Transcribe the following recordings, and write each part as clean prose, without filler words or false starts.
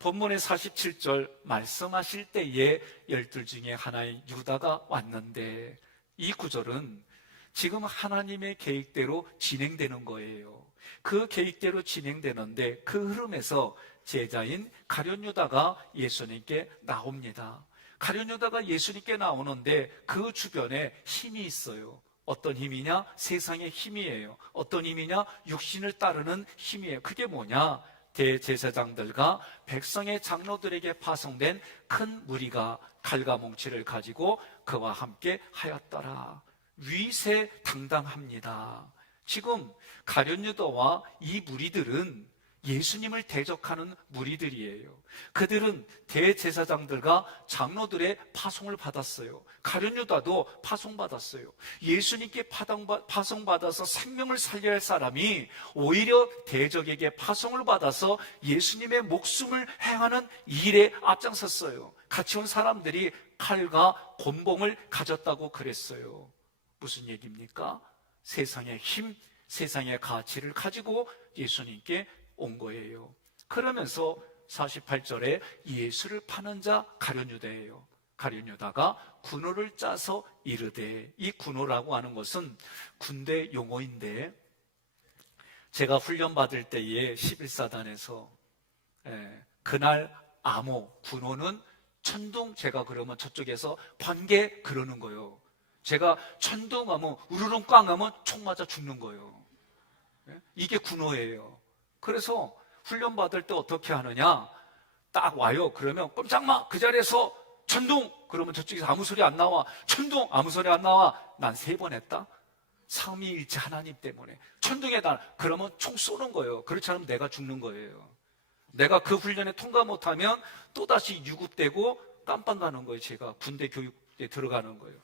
본문의 47절 말씀하실 때에 12 중에 하나인 유다가 왔는데, 이 구절은 지금 하나님의 계획대로 진행되는 거예요. 그 계획대로 진행되는데 그 흐름에서 제자인 가룟 유다가 예수님께 나옵니다. 가룟 유다가 예수님께 나오는데 그 주변에 힘이 있어요. 어떤 힘이냐? 세상의 힘이에요. 어떤 힘이냐? 육신을 따르는 힘이에요. 그게 뭐냐? 대제사장들과 백성의 장로들에게 파송된 큰 무리가 칼과 몽치를 가지고 그와 함께 하였더라. 위세당당합니다. 지금 가룟 유다와 이 무리들은 예수님을 대적하는 무리들이에요. 그들은 대제사장들과 장로들의 파송을 받았어요. 가룟 유다도 파송받았어요. 예수님께 파송받아서 생명을 살려야 할 사람이 오히려 대적에게 파송을 받아서 예수님의 목숨을 행하는 일에 앞장섰어요. 같이 온 사람들이 칼과 곤봉을 가졌다고 그랬어요. 무슨 얘기입니까? 세상의 힘, 세상의 가치를 가지고 예수님께 온 거예요. 그러면서 48절에 예수를 파는 자 가룟 유다예요. 가룟 유다가 군호를 짜서 이르되, 이 군호라고 하는 것은 군대 용어인데, 제가 훈련 받을 때에 11사단에서 그날 암호, 군호는 천둥, 제가 그러면 저쪽에서 번개 그러는 거예요. 제가 천둥하면 우르릉 꽝 하면 총 맞아 죽는 거예요. 이게 군호예요. 그래서 훈련 받을 때 어떻게 하느냐, 딱 와요. 그러면 꼼짝마, 그 자리에서 천둥, 그러면 저쪽에서 아무 소리 안 나와. 천둥, 아무 소리 안 나와. 난 3번 했다. 삼위일체 하나님 때문에. 천둥에다, 그러면 총 쏘는 거예요. 그렇지 않으면 내가 죽는 거예요. 내가 그 훈련에 통과 못하면 또다시 유급되고 깜빵 가는 거예요. 제가 군대 교육에 들어가는 거예요.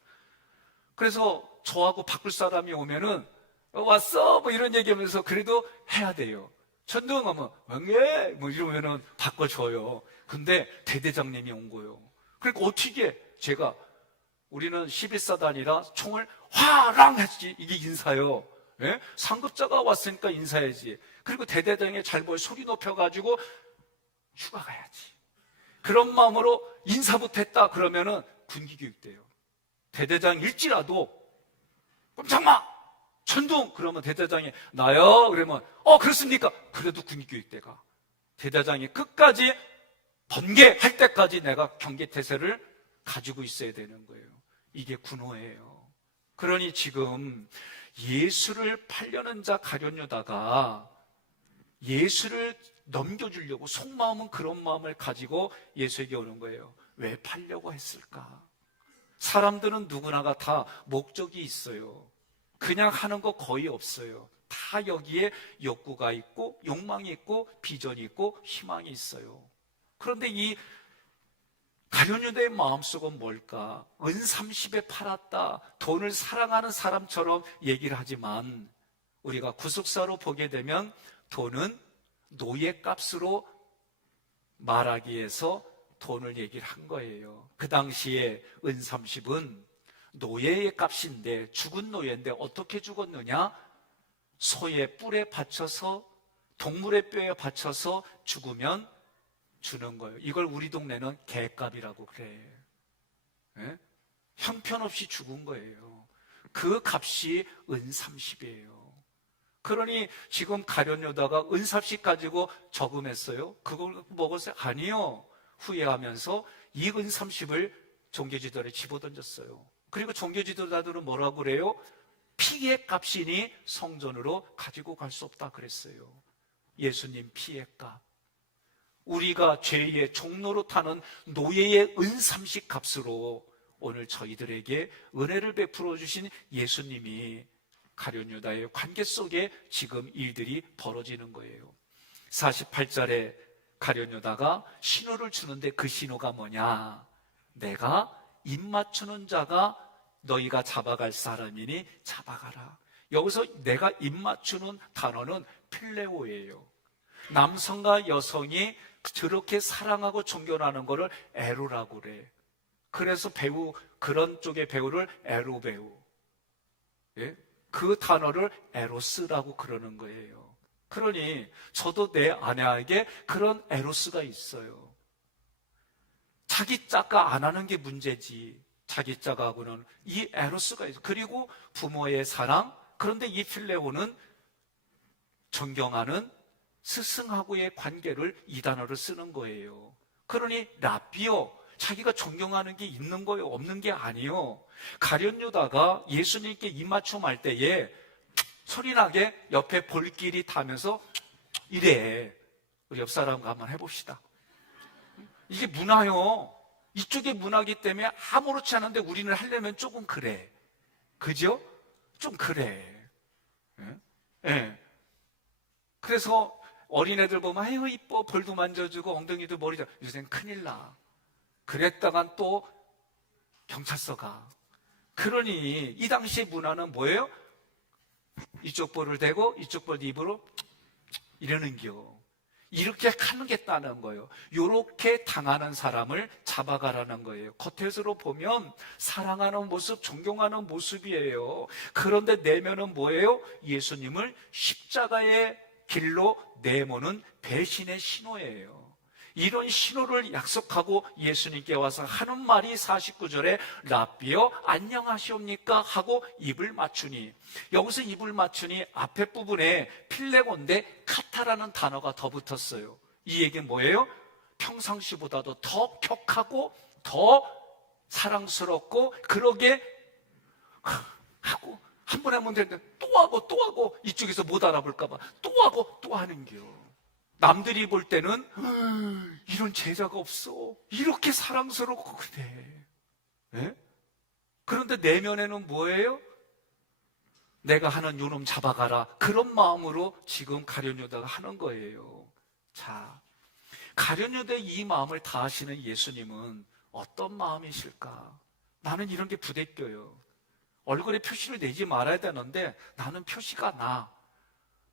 그래서 저하고 바꿀 사람이 오면은 왔어? 뭐 이런 얘기하면서 그래도 해야 돼요. 천둥하면 왕예 뭐 이러면은 바꿔줘요. 근데 대대장님이 온 거예요. 그러니까 어떻게 제가, 우리는 11사단이라 총을 화랑 했지. 이게 인사요. 예? 상급자가 왔으니까 인사해야지. 그리고 대대장이 잘 보여 소리 높여가지고 휴가 가야지. 그런 마음으로 인사부터 했다 그러면은 군기교육돼요. 대대장일지라도 꼼짝마! 천둥! 그러면 대대장이 나요? 그러면 그렇습니까? 그래도 군기교육대가 대대장이 끝까지 번개할 때까지 내가 경계태세를 가지고 있어야 되는 거예요. 이게 군호예요. 그러니 지금 예수를 팔려는 자 가룟 유다가 예수를 넘겨주려고, 속마음은 그런 마음을 가지고 예수에게 오는 거예요. 왜 팔려고 했을까? 사람들은 누구나가 다 목적이 있어요. 그냥 하는 거 거의 없어요. 다 여기에 욕구가 있고 욕망이 있고 비전이 있고 희망이 있어요. 그런데 이 가룟 유다의 마음속은 뭘까? 은 30에 팔았다, 돈을 사랑하는 사람처럼 얘기를 하지만 우리가 구속사로 보게 되면 돈은 노예 값으로 말하기 위해서 돈을 얘기를 한 거예요. 그 당시에 은 30은 노예의 값인데, 죽은 노예인데 어떻게 죽었느냐? 소의 뿔에 받쳐서, 동물의 뼈에 받쳐서 죽으면 주는 거예요. 이걸 우리 동네는 개값이라고 그래. 예? 형편없이 죽은 거예요. 그 값이 은 30이에요. 그러니 지금 가룟 유다가 은 30 가지고 저금했어요? 그걸 먹었어요? 아니요. 후회하면서 이 은 30을 종교지도에 집어던졌어요. 그리고 종교지도자들은 뭐라고 그래요? 피의 값이니 성전으로 가지고 갈 수 없다 그랬어요. 예수님 피의 값, 우리가 죄의 종로로 타는 노예의 은 30 값으로 오늘 저희들에게 은혜를 베풀어 주신 예수님이 가룟 유다의 관계 속에 지금 일들이 벌어지는 거예요. 48절에 가룟 유다가 신호를 주는데 그 신호가 뭐냐? 내가 입 맞추는 자가 너희가 잡아갈 사람이니 잡아가라. 여기서 내가 입 맞추는 단어는 필레오예요. 남성과 여성이 저렇게 사랑하고 존경하는 거를 에로라고 그래. 그래서 배우, 그런 쪽의 배우를 에로 배우. 예? 그 단어를 에로스라고 그러는 거예요. 그러니 저도 내 아내에게 그런 에로스가 있어요. 자기 짝가 안 하는 게 문제지, 자기 짝하고는 이 에로스가 있어요. 그리고 부모의 사랑, 그런데 이 필레오는 존경하는 스승하고의 관계를 이 단어를 쓰는 거예요. 그러니 라비오, 자기가 존경하는 게 있는 거예요, 없는 게 아니에요. 가룟 유다가 예수님께 입맞춤할 때에 소리나게 옆에 볼길이 타면서 이래. 우리 옆 사람과 한번 해봅시다. 이게 문화요. 이쪽의 문화기 때문에 아무렇지 않은데 우리는 하려면 조금 그래. 그죠? 좀 그래. 예? 예. 그래서 어린애들 보면 아유 이뻐, 볼도 만져주고 엉덩이도 머리 잡. 요새는 큰일 나. 그랬다간 또 경찰서 가. 그러니 이 당시의 문화는 뭐예요? 이쪽 볼을 대고 이쪽 볼 입으로 이러는겨. 이렇게 하겠다는 거예요. 이렇게 당하는 사람을 잡아가라는 거예요. 겉에서로 보면 사랑하는 모습, 존경하는 모습이에요. 그런데 내면은 뭐예요? 예수님을 십자가의 길로 내모는 배신의 신호예요. 이런 신호를 약속하고 예수님께 와서 하는 말이 49절에 라비여 안녕하시옵니까 하고 입을 맞추니, 여기서 입을 맞추니 앞에 부분에 필레곤데 카타라는 단어가 더 붙었어요. 이 얘기는 뭐예요? 평상시보다도 더 격하고 더 사랑스럽고 그러게 하고 한 번 하면 되는데 또 하고 이쪽에서 못 알아볼까 봐 또 하고 또 하는겨. 남들이 볼 때는 이런 제자가 없어, 이렇게 사랑스럽고 그래. 네? 그런데 내면에는 뭐예요? 내가 하는 요놈 잡아가라, 그런 마음으로 지금 가룟 유다가 하는 거예요. 자, 가룟 유다의 이 마음을 다 아시는 예수님은 어떤 마음이실까? 나는 이런 게 부대껴요. 얼굴에 표시를 내지 말아야 되는데 나는 표시가 나.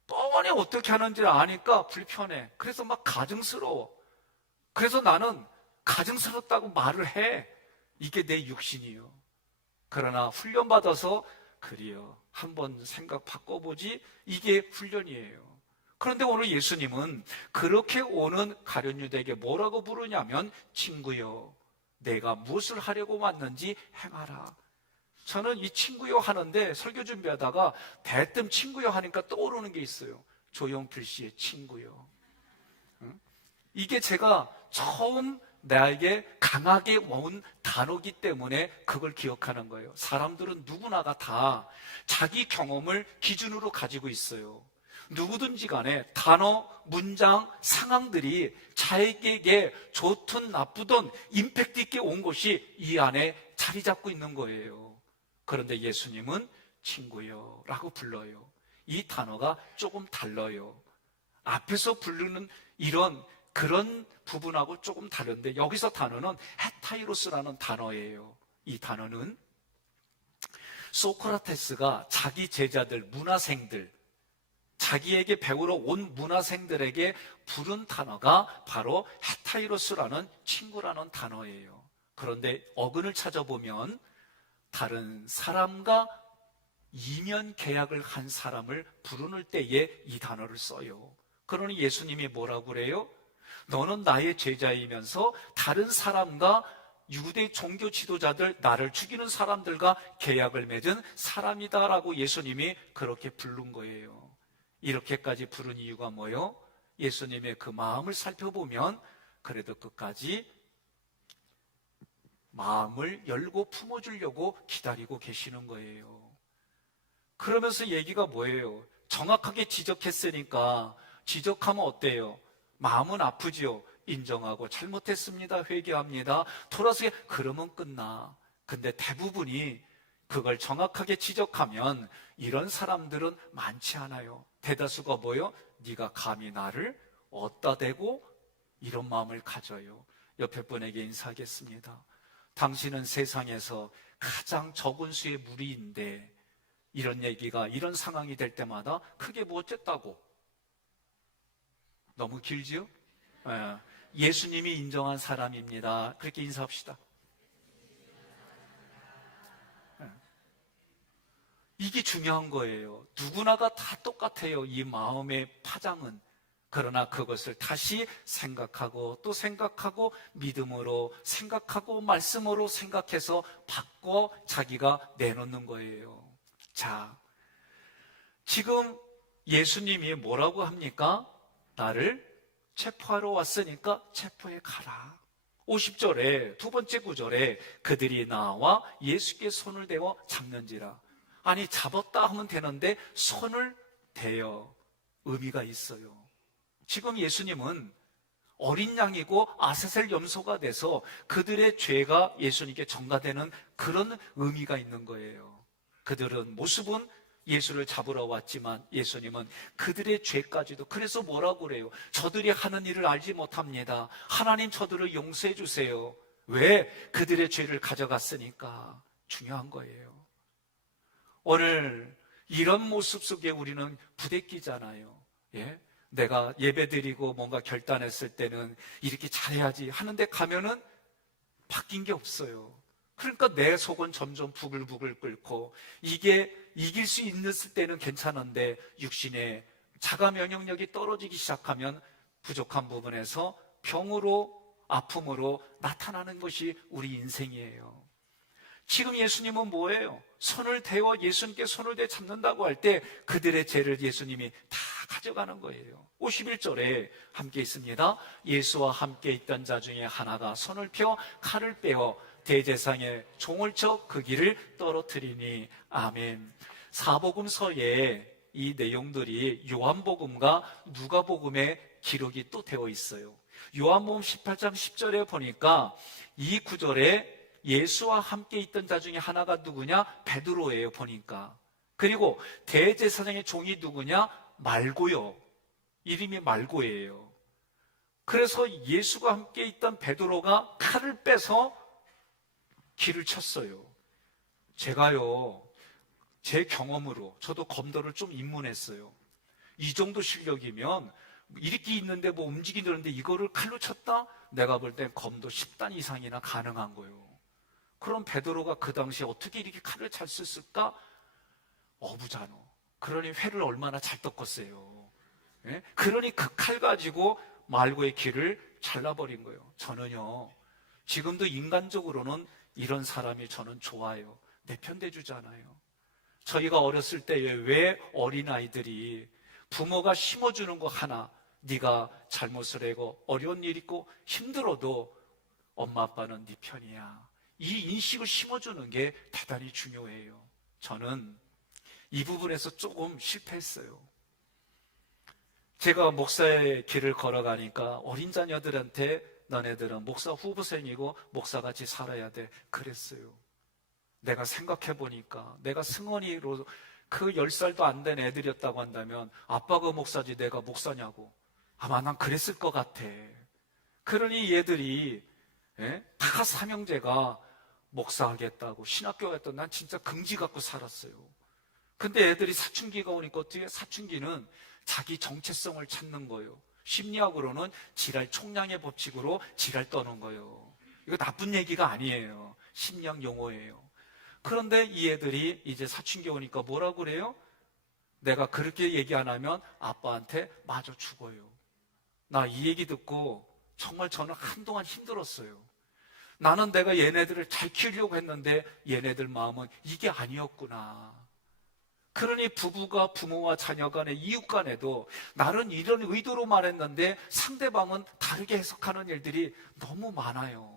뻔히 어떻게 하는지 아니까 불편해. 그래서 막 가증스러워. 그래서 나는 가증스럽다고 말을 해. 이게 내 육신이요. 그러나 훈련받아서 그래요, 한번 생각 바꿔보지, 이게 훈련이에요. 그런데 오늘 예수님은 그렇게 오는 가룟 유다에게 뭐라고 부르냐면 친구여, 내가 무엇을 하려고 왔는지 행하라. 저는 이 친구요 하는데 설교 준비하다가 대뜸 친구요 하니까 떠오르는 게 있어요. 조용필 씨의 친구요. 이게 제가 처음 나에게 강하게 온 단어기 때문에 그걸 기억하는 거예요. 사람들은 누구나가 다 자기 경험을 기준으로 가지고 있어요. 누구든지 간에 단어, 문장, 상황들이 자기에게 좋든 나쁘든 임팩트 있게 온 것이 이 안에 자리 잡고 있는 거예요. 그런데 예수님은 친구요 라고 불러요. 이 단어가 조금 달라요. 앞에서 부르는 그런 부분하고 조금 다른데, 여기서 단어는 헤타이로스라는 단어예요. 이 단어는 소크라테스가 자기 제자들, 문화생들, 자기에게 배우러 온 문화생들에게 부른 단어가 바로 헤타이로스라는 친구라는 단어예요. 그런데 어근을 찾아보면 다른 사람과 이면 계약을 한 사람을 부르는 때에 이 단어를 써요. 그러니 예수님이 뭐라고 그래요? 너는 나의 제자이면서 다른 사람과 유대 종교 지도자들, 나를 죽이는 사람들과 계약을 맺은 사람이다라고 예수님이 그렇게 부른 거예요. 이렇게까지 부른 이유가 뭐예요? 예수님의 그 마음을 살펴보면 그래도 끝까지 마음을 열고 품어주려고 기다리고 계시는 거예요. 그러면서 얘기가 뭐예요? 정확하게 지적했으니까 지적하면 어때요? 마음은 아프지요. 인정하고 잘못했습니다, 회개합니다, 돌아서 그러면 끝나. 근데 대부분이 그걸 정확하게 지적하면 이런 사람들은 많지 않아요. 대다수가 뭐예요? 네가 감히 나를 어디다 대고, 이런 마음을 가져요. 옆에 분에게 인사하겠습니다. 당신은 세상에서 가장 적은 수의 무리인데 이런 얘기가, 이런 상황이 될 때마다 크게 뭐 어쨌다고? 너무 길지요? 예수님이 인정한 사람입니다. 그렇게 인사합시다. 이게 중요한 거예요. 누구나가 다 똑같아요. 이 마음의 파장은. 그러나 그것을 다시 생각하고 또 생각하고 믿음으로 생각하고 말씀으로 생각해서 바꿔 자기가 내놓는 거예요. 자, 지금 예수님이 뭐라고 합니까? 나를 체포하러 왔으니까 체포해 가라. 50절에 두 번째 구절에 그들이 나와 예수께 손을 대어 잡는지라. 아니, 잡았다 하면 되는데 손을 대어 의미가 있어요. 지금 예수님은 어린 양이고 아사셀 염소가 돼서 그들의 죄가 예수님께 전가되는 그런 의미가 있는 거예요. 그들은 모습은 예수를 잡으러 왔지만 예수님은 그들의 죄까지도, 그래서 뭐라고 그래요? 저들이 하는 일을 알지 못합니다. 하나님 저들을 용서해 주세요. 왜? 그들의 죄를 가져갔으니까. 중요한 거예요. 오늘 이런 모습 속에 우리는 부대끼잖아요. 예? 내가 예배드리고 뭔가 결단했을 때는 이렇게 잘해야지 하는데 가면은 바뀐 게 없어요. 그러니까 내 속은 점점 부글부글 끓고, 이게 이길 수 있을 때는 괜찮은데 육신의 자가 면역력이 떨어지기 시작하면 부족한 부분에서 병으로, 아픔으로 나타나는 것이 우리 인생이에요. 지금 예수님은 뭐예요? 손을 대어 예수님께 손을 대 잡는다고 할 때 그들의 죄를 예수님이 다 가져가는 거예요. 51절에 함께 있습니다. 예수와 함께 있던 자 중에 하나가 손을 펴 칼을 빼어 대제사장의 종을 쳐 그 길을 떨어뜨리니. 아멘. 사복음서에 이 내용들이 요한복음과 누가복음에 기록이 또 되어 있어요. 요한복음 18장 10절에 보니까 이 구절에 예수와 함께 있던 자 중에 하나가 누구냐? 베드로예요, 보니까. 그리고 대제사장의 종이 누구냐? 말고요. 이름이 말고예요. 그래서 예수가 함께 있던 베드로가 칼을 빼서 길을 쳤어요. 제가요, 제 경험으로 저도 검도를 좀 입문했어요. 이 정도 실력이면 이렇게 있는데 뭐 움직이는데 이거를 칼로 쳤다? 내가 볼 땐 검도 10단 이상이나 가능한 거예요. 그럼 베드로가 그 당시에 어떻게 이렇게 칼을 잘 썼을까? 어부잖아. 그러니 회를 얼마나 잘 떴겠어요. 예? 그러니 그 칼 가지고 말고의 길을 잘라버린 거예요. 저는요, 지금도 인간적으로는 이런 사람이 저는 좋아요. 내 편 대주잖아요. 저희가 어렸을 때에 왜 어린아이들이 부모가 심어주는 거 하나, 네가 잘못을 하고 어려운 일 있고 힘들어도 엄마 아빠는 네 편이야, 이 인식을 심어주는 게 대단히 중요해요. 저는 이 부분에서 조금 실패했어요. 제가 목사의 길을 걸어가니까 어린 자녀들한테 너네들은 목사 후보생이고 목사같이 살아야 돼, 그랬어요. 내가 생각해보니까 내가 승원이로 그 10살도 안 된 애들이었다고 한다면 아빠가 목사지 내가 목사냐고 아마 난 그랬을 것 같아. 그러니 얘들이 다 삼형제가 목사하겠다고 신학교 갔던, 난 진짜 긍지 갖고 살았어요. 근데 애들이 사춘기가 오니까 어떻게, 사춘기는 자기 정체성을 찾는 거예요. 심리학으로는 지랄 총량의 법칙으로 지랄 떠는 거예요. 이거 나쁜 얘기가 아니에요. 심리학 용어예요. 그런데 이 애들이 이제 사춘기 오니까 뭐라고 그래요? 내가 그렇게 얘기 안 하면 아빠한테 맞아 죽어요. 나 이 얘기 듣고 정말 저는 한동안 힘들었어요. 나는 내가 얘네들을 잘 키우려고 했는데 얘네들 마음은 이게 아니었구나. 그러니 부부가 부모와 자녀 간에, 이웃 간에도 나는 이런 의도로 말했는데 상대방은 다르게 해석하는 일들이 너무 많아요.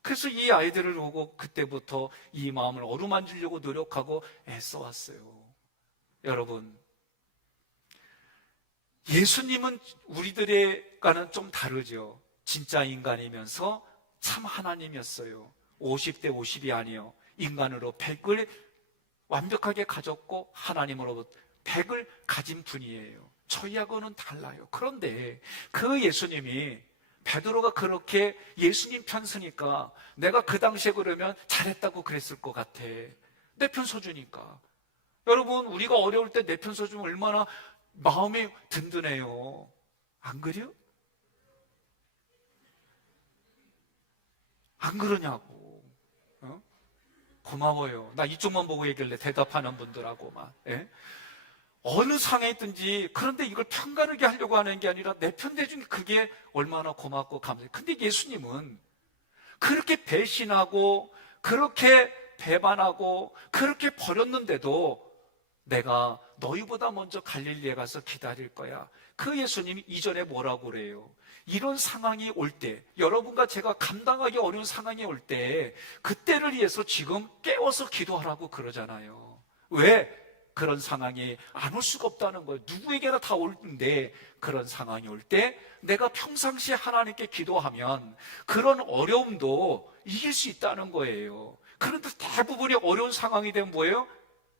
그래서 이 아이들을 보고 그때부터 이 마음을 어루만지려고 노력하고 애써왔어요. 여러분, 예수님은 우리들과는 좀 다르죠. 진짜 인간이면서 참 하나님이었어요. 50대 50이 아니요, 인간으로 100을 완벽하게 가졌고 하나님으로 100을 가진 분이에요. 저희하고는 달라요. 그런데 그 예수님이, 베드로가 그렇게 예수님 편 서니까 내가 그 당시에 그러면 잘했다고 그랬을 것 같아. 내 편 서주니까. 여러분, 우리가 어려울 때 내 편 서주면 얼마나 마음이 든든해요. 안 그래요? 안 그러냐고. 고마워요. 나 이쪽만 보고 얘기할래. 대답하는 분들하고만. 예? 어느 상황에 있든지, 그런데 이걸 편가르게 하려고 하는 게 아니라 내 편 대중이 그게 얼마나 고맙고 감사해요. 근데 예수님은 그렇게 배신하고 그렇게 배반하고 그렇게 버렸는데도 내가 너희보다 먼저 갈릴리에 가서 기다릴 거야. 그 예수님이 이전에 뭐라고 그래요? 이런 상황이 올 때, 여러분과 제가 감당하기 어려운 상황이 올 때, 그때를 위해서 지금 깨워서 기도하라고 그러잖아요. 왜? 그런 상황이 안 올 수가 없다는 거예요. 누구에게나 다 오는데, 그런 상황이 올 때 내가 평상시에 하나님께 기도하면 그런 어려움도 이길 수 있다는 거예요. 그런데 대부분이 어려운 상황이 되면 뭐예요?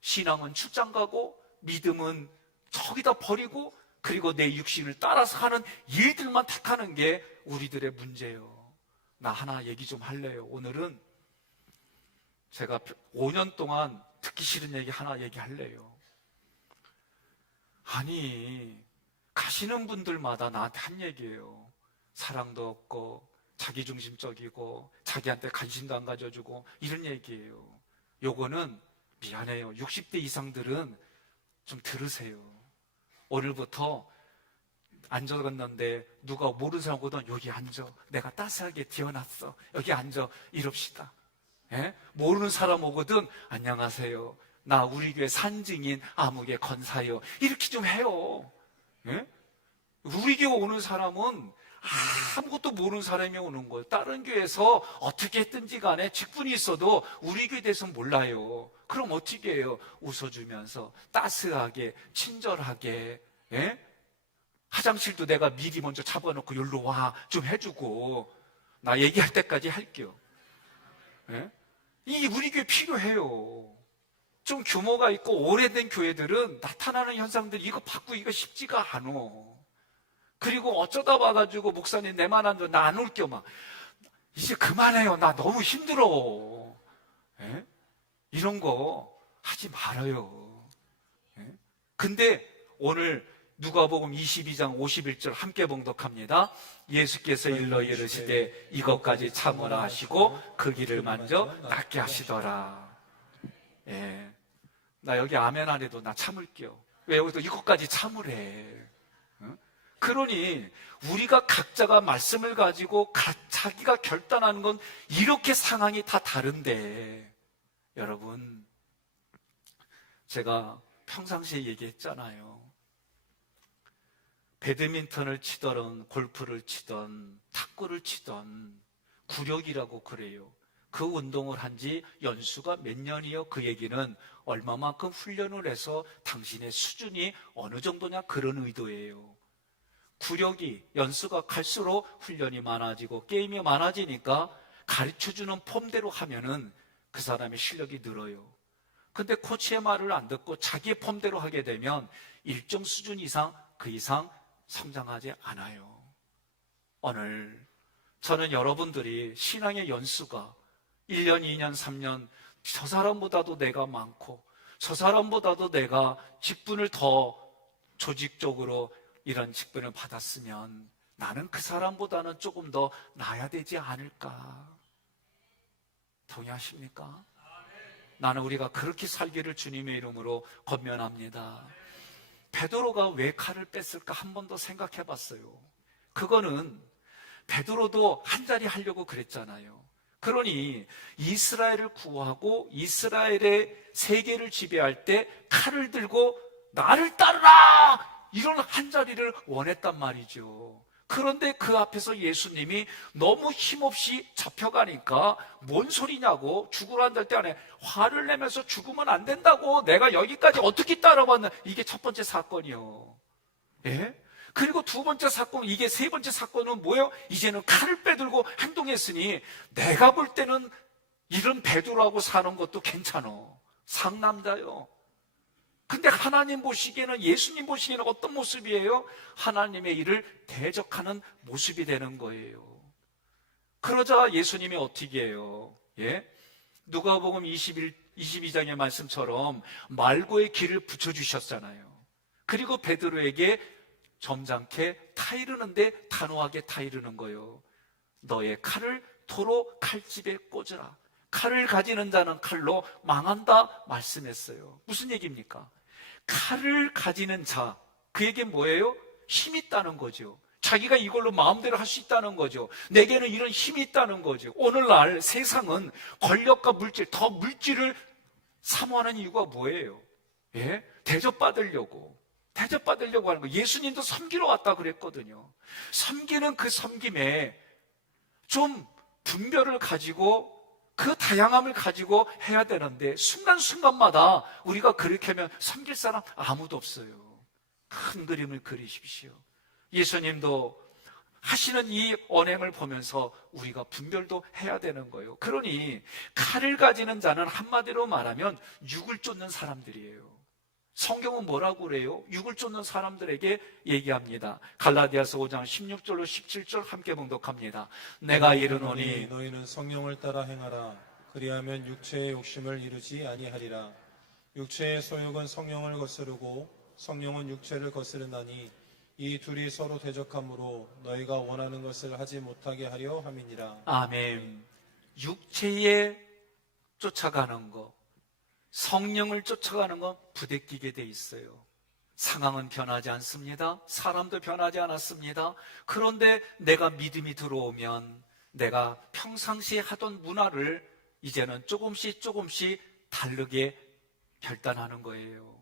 신앙은 출장 가고 믿음은 저기다 버리고, 그리고 내 육신을 따라서 하는 일들만 택하는 게 우리들의 문제예요. 나 하나 얘기 좀 할래요. 오늘은 제가 5년 동안 듣기 싫은 얘기 하나 얘기할래요. 아니, 가시는 분들마다 나한테 한 얘기예요. 사랑도 없고 자기중심적이고 자기한테 관심도 안 가져주고, 이런 얘기예요. 요거는 미안해요. 60대 이상들은 좀 들으세요. 오늘부터 앉아갔는데 누가 모르는 사람 오거든, 여기 앉아. 내가 따스하게 뒤어놨어. 여기 앉아. 이럽시다. 예? 모르는 사람 오거든, 안녕하세요. 나 우리 교회 산증인 아무개 권사요. 이렇게 좀 해요. 예? 우리 교회 오는 사람은 아무것도 모르는 사람이 오는 거예요. 다른 교회에서 어떻게 했든지 간에 직분이 있어도 우리 교회에 대해서 몰라요. 그럼 어떻게 해요? 웃어주면서 따스하게 친절하게, 예? 화장실도 내가 미리 먼저 잡아놓고 여기로 와 좀 해주고, 나 얘기할 때까지 할게요. 예? 이 우리 교회 필요해요. 좀 규모가 있고 오래된 교회들은 나타나는 현상들 이거 바꾸기가 쉽지가 않아. 그리고 어쩌다 봐가지고 목사님 내만 안 줘, 나 안 올게요. 막 이제 그만해요. 나 너무 힘들어. 예? 이런 거 하지 말아요. 예? 근데 오늘 누가복음 22장 51절 함께 봉독합니다. 예수께서 일러 이르시되 이것까지 참으라 하시고 그 길을 만져 낫게 하시더라. 예. 나 여기 아멘 안 해도 나 참을게요. 왜? 여기도 이것까지 참으래. 그러니 우리가 각자가 말씀을 가지고 자기가 결단하는 건 이렇게 상황이 다 다른데, 여러분, 제가 평상시에 얘기했잖아요. 배드민턴을 치던 골프를 치던 탁구를 치던 구력이라고 그래요. 그 운동을 한 지 연수가 몇 년이요? 그 얘기는 얼마만큼 훈련을 해서 당신의 수준이 어느 정도냐, 그런 의도예요. 구력이 연수가 갈수록 훈련이 많아지고 게임이 많아지니까 가르쳐주는 폼대로 하면은 그 사람의 실력이 늘어요. 근데 코치의 말을 안 듣고 자기의 폼대로 하게 되면 일정 수준 이상, 그 이상 성장하지 않아요. 오늘 저는 여러분들이 신앙의 연수가 1년, 2년, 3년 저 사람보다도 내가 많고 저 사람보다도 내가 직분을 더 조직적으로 이런 직분을 받았으면 나는 그 사람보다는 조금 더 나아야 되지 않을까? 동의하십니까? 나는 우리가 그렇게 살기를 주님의 이름으로 권면합니다. 베드로가 왜 칼을 뺐을까 한 번 더 생각해 봤어요. 그거는 베드로도 한 자리 하려고 그랬잖아요. 그러니 이스라엘을 구하고 이스라엘의 세계를 지배할 때 칼을 들고 나를 따르라! 이런 한 자리를 원했단 말이죠. 그런데 그 앞에서 예수님이 너무 힘없이 잡혀가니까 뭔 소리냐고, 죽으러 한달 때 안에 화를 내면서 죽으면 안 된다고, 내가 여기까지 어떻게 따라왔나. 이게 첫 번째 사건이요. 예? 그리고 두 번째 사건, 이게 세 번째 사건은 뭐예요? 이제는 칼을 빼들고 행동했으니 내가 볼 때는 이런 베드로하고 사는 것도 괜찮아. 상남자요. 근데 하나님 보시기에는, 예수님 보시기에는 어떤 모습이에요? 하나님의 일을 대적하는 모습이 되는 거예요. 그러자 예수님이 어떻게 해요? 예? 누가복음 22장의 말씀처럼 말고의 길을 붙여주셨잖아요. 그리고 베드로에게 점잖게 타이르는데 단호하게 타이르는 거예요. 너의 칼을 토로 칼집에 꽂으라. 칼을 가지는 자는 칼로 망한다 말씀했어요. 무슨 얘기입니까? 칼을 가지는 자, 그에게 뭐예요? 힘이 있다는 거죠. 자기가 이걸로 마음대로 할 수 있다는 거죠. 내게는 이런 힘이 있다는 거죠. 오늘날 세상은 권력과 물질, 더 물질을 사모하는 이유가 뭐예요? 예? 대접받으려고 하는 거. 예수님도 섬기러 왔다 그랬거든요. 섬기는 그 섬김에 좀 분별을 가지고 그 다양함을 가지고 해야 되는데 순간순간마다 우리가 그렇게 하면 섬길 사람 아무도 없어요. 큰 그림을 그리십시오. 예수님도 하시는 이 언행을 보면서 우리가 분별도 해야 되는 거예요. 그러니 칼을 가지는 자는 한마디로 말하면 육을 쫓는 사람들이에요. 성경은 뭐라고 그래요? 육을 쫓는 사람들에게 얘기합니다. 갈라디아서 5장 16절로 17절 함께 봉독합니다. 내가 이르노니 너희는 성령을 따라 행하라. 그리하면 육체의 욕심을 이루지 아니하리라. 육체의 소욕은 성령을 거스르고 성령은 육체를 거스르나니 이 둘이 서로 대적하므로 너희가 원하는 것을 하지 못하게 하려 함이니라. 아멘. 육체에 쫓아가는 것, 성령을 쫓아가는 건 부대끼게 돼 있어요. 상황은 변하지 않습니다. 사람도 변하지 않았습니다. 그런데 내가 믿음이 들어오면 내가 평상시에 하던 문화를 이제는 조금씩 다르게 결단하는 거예요.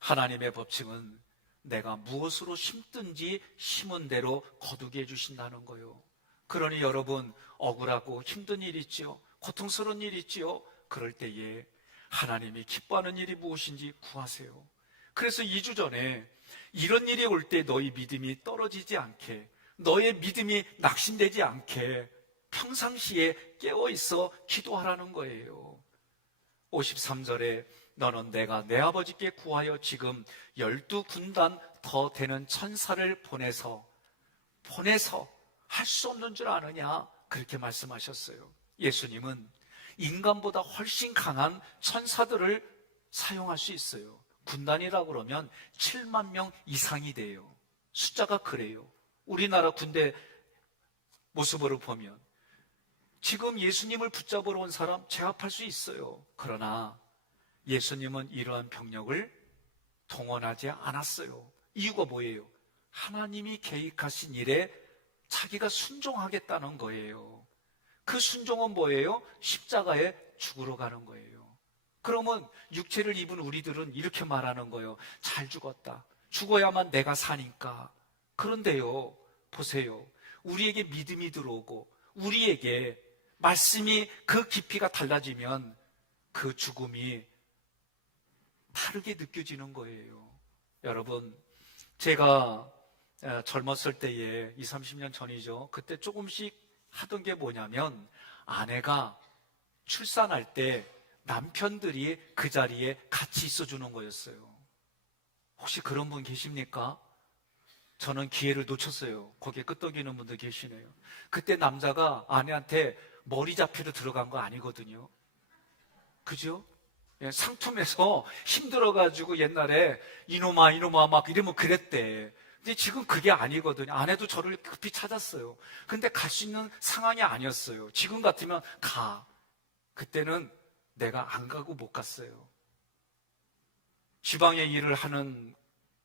하나님의 법칙은 내가 무엇으로 심든지 심은 대로 거두게 해주신다는 거예요. 그러니 여러분, 억울하고 힘든 일 있지요. 고통스러운 일 있지요. 그럴 때에 하나님이 기뻐하는 일이 무엇인지 구하세요. 그래서 2주 전에 이런 일이 올 때 너희 믿음이 떨어지지 않게, 너의 믿음이 낙심되지 않게 평상시에 깨어있어 기도하라는 거예요. 53절에 너는 내가 내 아버지께 구하여 지금 12군단 더 되는 천사를 보내서 할 수 없는 줄 아느냐, 그렇게 말씀하셨어요. 예수님은 인간보다 훨씬 강한 천사들을 사용할 수 있어요. 군단이라고 그러면 7만 명 이상이 돼요. 숫자가 그래요. 우리나라 군대 모습으로 보면 지금 예수님을 붙잡으러 온 사람 제압할 수 있어요. 그러나 예수님은 이러한 병력을 동원하지 않았어요. 이유가 뭐예요? 하나님이 계획하신 일에 자기가 순종하겠다는 거예요. 그 순종은 뭐예요? 십자가에 죽으러 가는 거예요. 그러면 육체를 입은 우리들은 이렇게 말하는 거예요. 잘 죽었다. 죽어야만 내가 사니까. 그런데요, 보세요. 우리에게 믿음이 들어오고 우리에게 말씀이 그 깊이가 달라지면 그 죽음이 다르게 느껴지는 거예요. 여러분, 제가 젊었을 때에 20, 30년 전이죠. 그때 조금씩 하던 게 뭐냐면 아내가 출산할 때 남편들이 그 자리에 같이 있어주는 거였어요. 혹시 그런 분 계십니까? 저는 기회를 놓쳤어요. 거기에 끄떡이는 분들 계시네요. 그때 남자가 아내한테 머리 잡히러 들어간 거 아니거든요. 그죠? 예, 상품에서 힘들어가지고 옛날에 이놈아 막 이러면 그랬대. 근데 지금 그게 아니거든요. 아내도 저를 급히 찾았어요. 근데 갈 수 있는 상황이 아니었어요. 지금 같으면 가. 그때는 내가 안 가고 못 갔어요. 지방에 일을 하는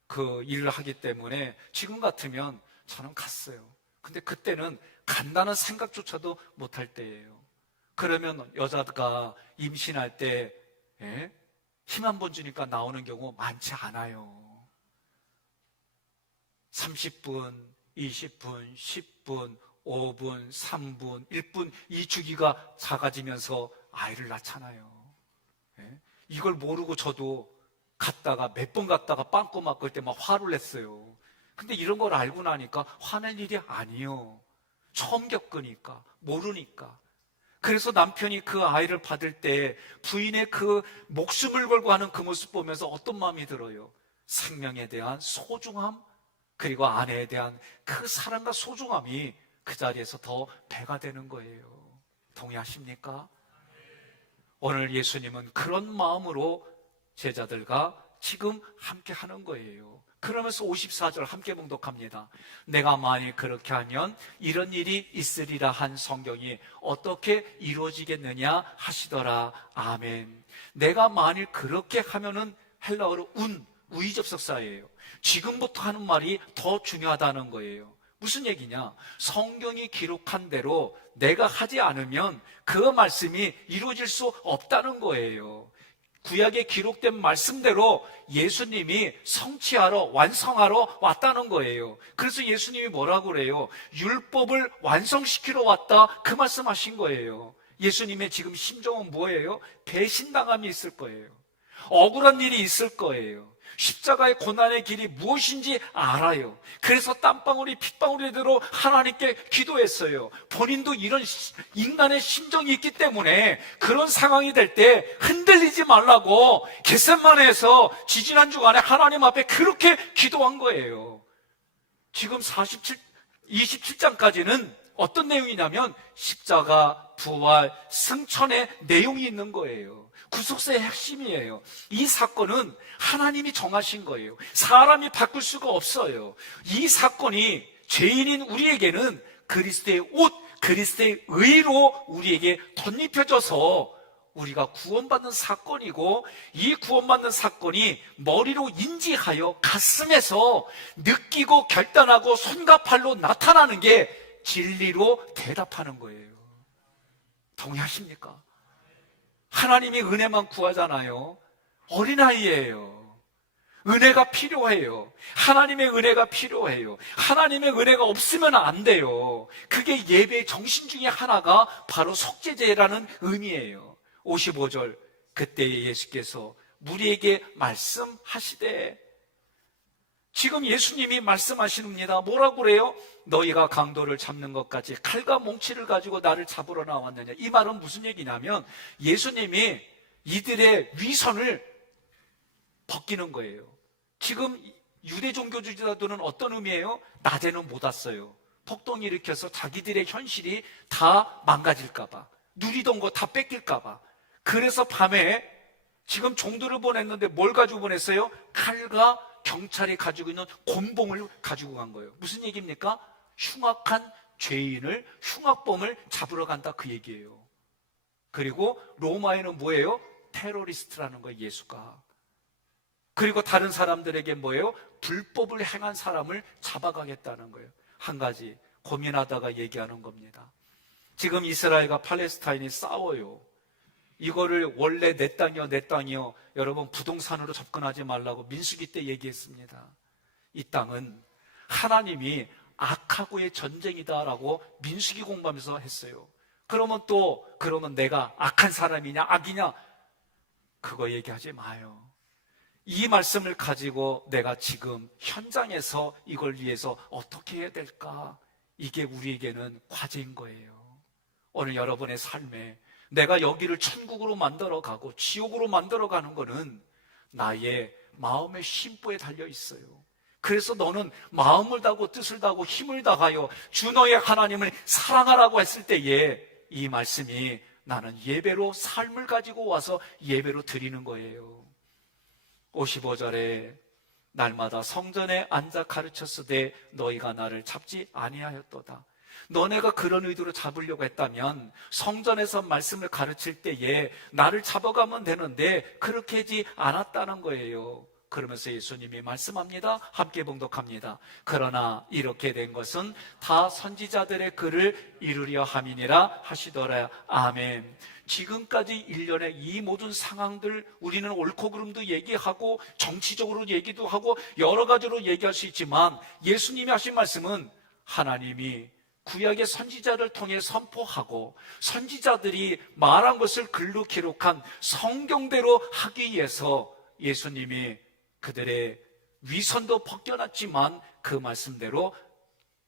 그 일을 하기 때문에 지금 같으면 저는 갔어요. 근데 그때는 간다는 생각조차도 못할 때예요. 그러면 여자가 임신할 때 힘 한 번 주니까 나오는 경우 많지 않아요. 30분, 20분, 10분, 5분, 3분, 1분 이 주기가 작아지면서 아이를 낳잖아요. 이걸 모르고 저도 갔다가 몇 번 갔다가 빵꾸 맞을 때 막 화를 냈어요. 근데 이런 걸 알고 나니까 화낼 일이 아니에요. 처음 겪으니까, 모르니까. 그래서 남편이 그 아이를 받을 때 부인의 그 목숨을 걸고 하는 그 모습 보면서 어떤 마음이 들어요? 생명에 대한 소중함, 그리고 아내에 대한 그 사랑과 소중함이 그 자리에서 더 배가 되는 거예요. 동의하십니까? 오늘 예수님은 그런 마음으로 제자들과 지금 함께 하는 거예요. 그러면서 54절 함께 봉독합니다. 내가 만일 그렇게 하면 이런 일이 있으리라 한 성경이 어떻게 이루어지겠느냐 하시더라. 아멘. 내가 만일 그렇게 하면은 헬라어로 우의접속사예요. 지금부터 하는 말이 더 중요하다는 거예요. 무슨 얘기냐? 성경이 기록한 대로 내가 하지 않으면 그 말씀이 이루어질 수 없다는 거예요. 구약에 기록된 말씀대로 예수님이 성취하러 완성하러 왔다는 거예요. 그래서 예수님이 뭐라고 그래요? 율법을 완성시키러 왔다, 그 말씀하신 거예요. 예수님의 지금 심정은 뭐예요? 배신당함이 있을 거예요. 억울한 일이 있을 거예요. 십자가의 고난의 길이 무엇인지 알아요. 그래서 땀방울이 핏방울이 되도록 하나님께 기도했어요. 본인도 이런 인간의 심정이 있기 때문에 그런 상황이 될 때 흔들리지 말라고 겟세마네에서 지지난 주간에 하나님 앞에 그렇게 기도한 거예요. 지금 27장까지는 어떤 내용이냐면 십자가, 부활, 승천의 내용이 있는 거예요. 구속사의 핵심이에요. 이 사건은 하나님이 정하신 거예요. 사람이 바꿀 수가 없어요. 이 사건이 죄인인 우리에게는 그리스도의 옷, 그리스도의 의로 우리에게 덧입혀져서 우리가 구원받는 사건이고, 이 구원받는 사건이 머리로 인지하여 가슴에서 느끼고 결단하고 손과 발로 나타나는 게 진리로 대답하는 거예요. 동의하십니까? 하나님이 은혜만 구하잖아요. 어린아이예요. 은혜가 필요해요. 하나님의 은혜가 필요해요. 하나님의 은혜가 없으면 안 돼요. 그게 예배의 정신 중에 하나가 바로 속죄제라는 의미예요. 55절, 그때 예수께서 무리에게 말씀하시되, 지금 예수님이 말씀하시는입니다. 뭐라고 그래요? 너희가 강도를 잡는 것 같이 칼과 몽치를 가지고 나를 잡으러 나왔느냐. 이 말은 무슨 얘기냐면 예수님이 이들의 위선을 벗기는 거예요. 지금 유대 종교주의자들은 어떤 의미예요? 낮에는 못 왔어요. 폭동 일으켜서 자기들의 현실이 다 망가질까봐, 누리던 거 다 뺏길까봐. 그래서 밤에 지금 종들을 보냈는데 뭘 가지고 보냈어요? 칼과 경찰이 가지고 있는 곤봉을 가지고 간 거예요. 무슨 얘기입니까? 흉악한 죄인을, 흉악범을 잡으러 간다, 그 얘기예요. 그리고 로마에는 뭐예요? 테러리스트라는 거예요, 예수가. 그리고 다른 사람들에게 뭐예요? 불법을 행한 사람을 잡아가겠다는 거예요. 한 가지 고민하다가 얘기하는 겁니다. 지금 이스라엘과 팔레스타인이 싸워요. 이거를 원래 내 땅이요, 내 땅이요. 여러분, 부동산으로 접근하지 말라고 민수기 때 얘기했습니다. 이 땅은 하나님이 악하고의 전쟁이다라고 민수기 공부하면서 했어요. 그러면 내가 악한 사람이냐, 악이냐? 그거 얘기하지 마요. 이 말씀을 가지고 내가 지금 현장에서 이걸 위해서 어떻게 해야 될까? 이게 우리에게는 과제인 거예요. 오늘 여러분의 삶에 내가 여기를 천국으로 만들어가고 지옥으로 만들어가는 거는 나의 마음의 심보에 달려 있어요. 그래서 너는 마음을 다하고 뜻을 다하고 힘을 다하여 주 너의 하나님을 사랑하라고 했을 때에 이 말씀이 나는 예배로 삶을 가지고 와서 예배로 드리는 거예요. 55절에 날마다 성전에 앉아 가르쳤으되 너희가 나를 잡지 아니하였도다. 너네가 그런 의도로 잡으려고 했다면 성전에서 말씀을 가르칠 때에 나를 잡아가면 되는데 그렇게 하지 않았다는 거예요. 그러면서 예수님이 말씀합니다. 함께 봉독합니다. 그러나 이렇게 된 것은 다 선지자들의 글을 이루려 함이니라 하시더라. 아멘. 지금까지 일련의 이 모든 상황들, 우리는 옳고 그름도 얘기하고 정치적으로 얘기도 하고 여러 가지로 얘기할 수 있지만 예수님이 하신 말씀은 하나님이 구약의 선지자를 통해 선포하고 선지자들이 말한 것을 글로 기록한 성경대로 하기 위해서 예수님이 그들의 위선도 벗겨놨지만 그 말씀대로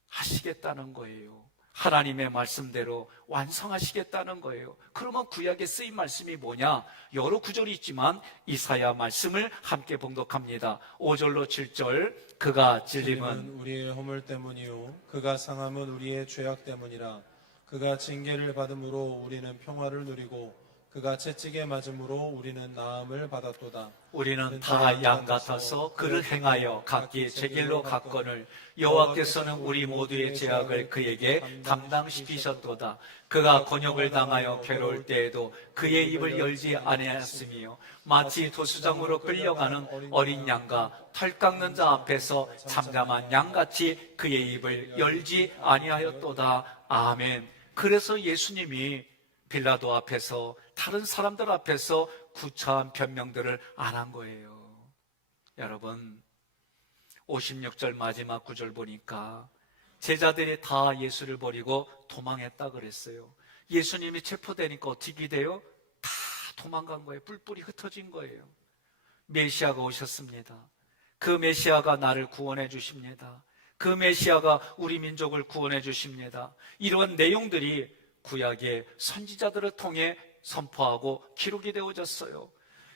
하시겠다는 거예요. 하나님의 말씀대로 완성하시겠다는 거예요. 그러면 구약에 쓰인 말씀이 뭐냐? 여러 구절이 있지만 이사야 말씀을 함께 봉독합니다. 5절로 7절. 그가 찔림은 우리의 허물 때문이요 그가 상함은 우리의 죄악 때문이라. 그가 징계를 받음으로 우리는 평화를 누리고 그가 채찍에 맞음으로 우리는 나음을 받았도다. 우리는 다 양 같아서 그를 행하여 각기 제 길로 갔거늘 여호와께서는 우리 모두의 죄악을 그에게 담당시키셨도다. 그가 곤욕을 당하여 괴로울 때에도 그의 입을 열지 아니하였으며 마치 도수장으로 끌려가는 어린 양과 털 깎는 자 앞에서 잠잠한 양같이 그의 입을 열지 아니하였도다. 아멘. 그래서 예수님이 빌라도 앞에서 다른 사람들 앞에서 구차한 변명들을 안 한 거예요. 여러분, 56절 마지막 구절 보니까 제자들이 다 예수를 버리고 도망했다 그랬어요. 예수님이 체포되니까 어떻게 돼요? 다 도망간 거예요. 뿔뿔이 흩어진 거예요. 메시아가 오셨습니다. 그 메시아가 나를 구원해 주십니다. 그 메시아가 우리 민족을 구원해 주십니다. 이런 내용들이 구약의 선지자들을 통해 선포하고 기록이 되어졌어요.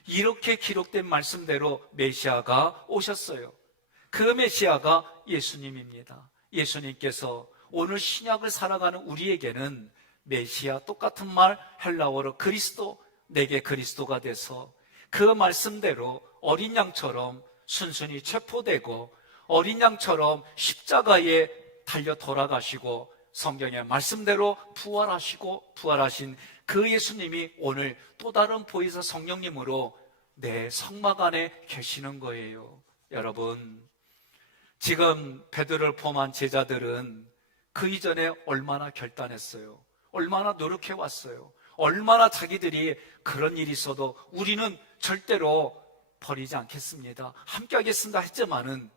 이렇게 기록된 말씀대로 메시아가 오셨어요. 그 메시아가 예수님입니다. 예수님께서 오늘 신약을 살아가는 우리에게는 메시아, 똑같은 말 헬라어로 그리스도, 내게 그리스도가 돼서 그 말씀대로 어린 양처럼 순순히 체포되고 어린 양처럼 십자가에 달려 돌아가시고 성경의 말씀대로 부활하시고 부활하신 그 예수님이 오늘 또 다른 보혜사 성령님으로 내 성막 안에 계시는 거예요. 여러분, 지금 베드로를 포함한 제자들은 그 이전에 얼마나 결단했어요. 얼마나 노력해 왔어요. 얼마나 자기들이 그런 일이 있어도 우리는 절대로 버리지 않겠습니다, 함께 하겠습니다 했지만은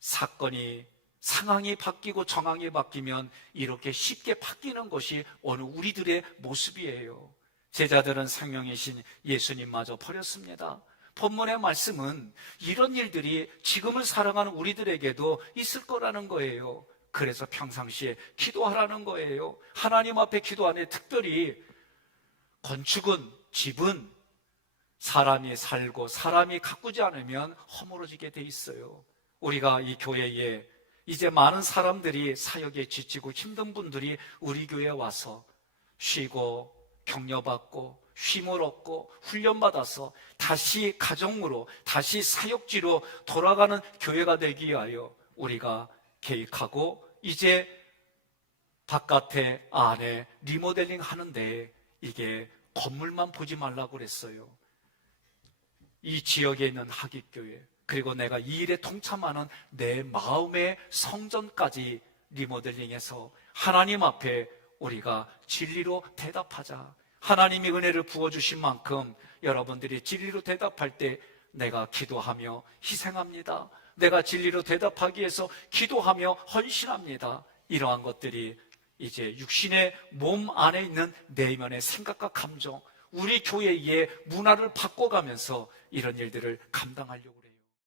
사건이, 상황이 바뀌고 정황이 바뀌면 이렇게 쉽게 바뀌는 것이 오늘 우리들의 모습이에요. 제자들은 생명이신 예수님마저 버렸습니다. 본문의 말씀은 이런 일들이 지금을 살아가는 우리들에게도 있을 거라는 거예요. 그래서 평상시에 기도하라는 거예요. 하나님 앞에 기도하는, 특별히 건축은, 집은 사람이 살고 사람이 가꾸지 않으면 허물어지게 돼 있어요. 우리가 이 교회에 이제 많은 사람들이 사역에 지치고 힘든 분들이 우리 교회에 와서 쉬고 격려받고 쉼을 얻고 훈련받아서 다시 가정으로, 다시 사역지로 돌아가는 교회가 되기 위하여 우리가 계획하고 이제 바깥에 안에 리모델링 하는데 이게 건물만 보지 말라고 그랬어요. 이 지역에 있는 하깃교회, 그리고 내가 이 일에 동참하는 내 마음의 성전까지 리모델링해서 하나님 앞에 우리가 진리로 대답하자. 하나님이 은혜를 부어주신 만큼 여러분들이 진리로 대답할 때 내가 기도하며 희생합니다. 내가 진리로 대답하기 위해서 기도하며 헌신합니다. 이러한 것들이 이제 육신의 몸 안에 있는 내면의 생각과 감정, 우리 교회의 문화를 바꿔가면서 이런 일들을 감당하려고 해요.